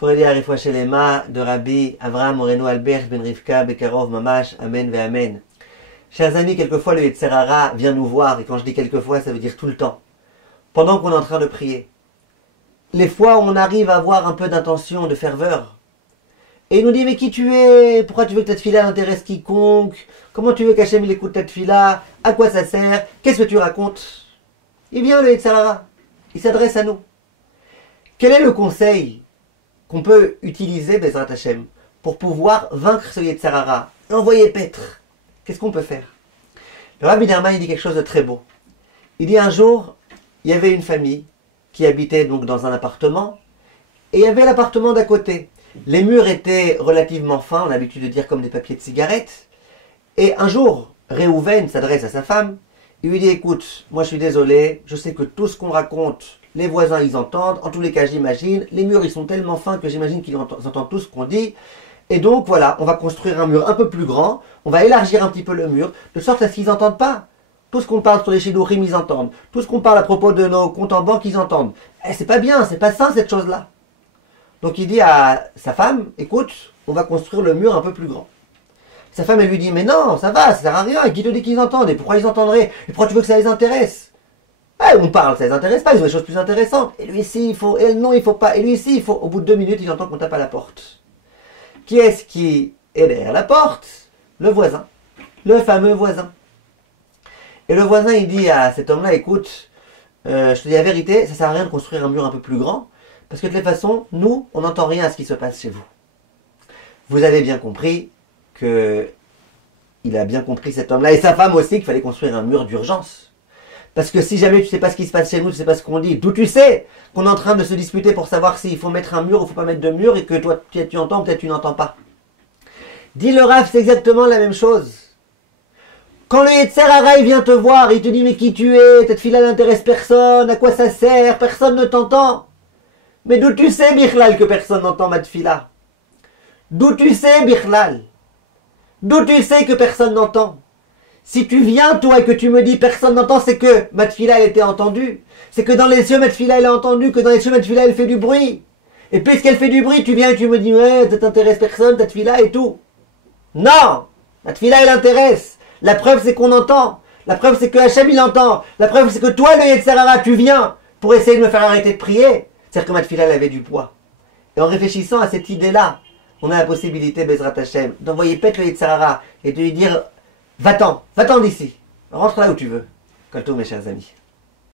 pourrait dire Arifwa Shelema de Rabbi Avraham Moreno Albert Ben Rivka Bekarov Mamash Amen ve Amen. Chers amis, quelquefois le Yetzer Hara vient nous voir, et quand je dis quelquefois, ça veut dire tout le temps, pendant qu'on est en train de prier. Les fois où on arrive à avoir un peu d'intention, de ferveur, et il nous dit, mais qui tu es? Pourquoi tu veux que ta tefila intéresse quiconque? Comment tu veux qu'Hachem il écoute ta tefila? À quoi ça sert? Qu'est-ce que tu racontes? Il vient le Yetzer Hara, il s'adresse à nous. Quel est le conseil qu'on peut utiliser, Bezrat Hashem, pour pouvoir vaincre ce Yetzer Hara, l'envoyer paître? Qu'est-ce qu'on peut faire? Le Rabbi Nachman, il dit quelque chose de très beau. Il dit un jour, il y avait une famille qui habitait donc dans un appartement, et il y avait l'appartement d'à côté. Les murs étaient relativement fins, on a l'habitude de dire comme des papiers de cigarette. Et un jour, Réhouven s'adresse à sa femme, il lui dit, écoute, moi je suis désolé, je sais que tout ce qu'on raconte, les voisins ils entendent, en tous les cas j'imagine, les murs ils sont tellement fins que j'imagine qu'ils entendent tout ce qu'on dit. Et donc voilà, on va construire un mur un peu plus grand, on va élargir un petit peu le mur, de sorte à ce qu'ils n'entendent pas. Tout ce qu'on parle sur les Shidurim, ils entendent. Tout ce qu'on parle à propos de nos comptes en banque, ils entendent. Eh, c'est pas bien, c'est pas sain cette chose-là. Donc il dit à sa femme, écoute, on va construire le mur un peu plus grand. Sa femme, elle lui dit, mais non, ça va, ça sert à rien, qui te dit qu'ils entendent, et pourquoi ils entendraient? Et pourquoi tu veux que ça les intéresse? Eh, on parle, ça les intéresse pas, ils ont des choses plus intéressantes. Et lui ici, il faut, et elle non, il faut pas, et lui ici, il faut. Au bout de 2 minutes, il entend qu'on tape à la porte. Qui est-ce qui est derrière la porte? Le voisin. Le fameux voisin. Et le voisin, il dit à cet homme-là, écoute, je te dis la vérité, ça sert à rien de construire un mur un peu plus grand, parce que de toute façon, nous, on n'entend rien à ce qui se passe chez vous. Vous avez bien compris que il a bien compris cet homme-là, et sa femme aussi, qu'il fallait construire un mur d'urgence. Parce que si jamais tu sais pas ce qui se passe chez nous, tu sais pas ce qu'on dit, d'où tu sais qu'on est en train de se disputer pour savoir s'il faut mettre un mur ou il faut pas mettre de mur, et que toi, tu entends, peut-être tu n'entends pas. Dis le Rav, c'est exactement la même chose. Quand le Yetzer Hara il vient te voir, il te dit mais qui tu es, ta tefila n'intéresse personne, à quoi ça sert, personne ne t'entend. Mais d'où tu sais, Bichlal, que personne n'entend ma tefila? D'où tu sais, Bichlal? D'où tu sais que personne n'entend? Si tu viens, toi, et que tu me dis personne n'entend, c'est que ma tefila elle était entendue. C'est que dans les cieux, ma tefila elle est entendue, que dans les cieux, ma tefila elle fait du bruit. Et puisqu'elle fait du bruit, tu viens et tu me dis ouais, ça t'intéresse personne, ta tefila et tout. Non! Ma tefila elle intéresse. La preuve c'est qu'on entend. La preuve c'est que Hachem il entend. La preuve c'est que toi, le Yetzer Hara, tu viens pour essayer de me faire arrêter de prier. C'est-à-dire que ma tefila elle avait du poids. Et en réfléchissant à cette idée-là, on a la possibilité, Bezrat Hashem, d'envoyer pète le Yetzer Hara et de lui dire va-t'en d'ici, rentre là où tu veux. Kolto mes chers amis.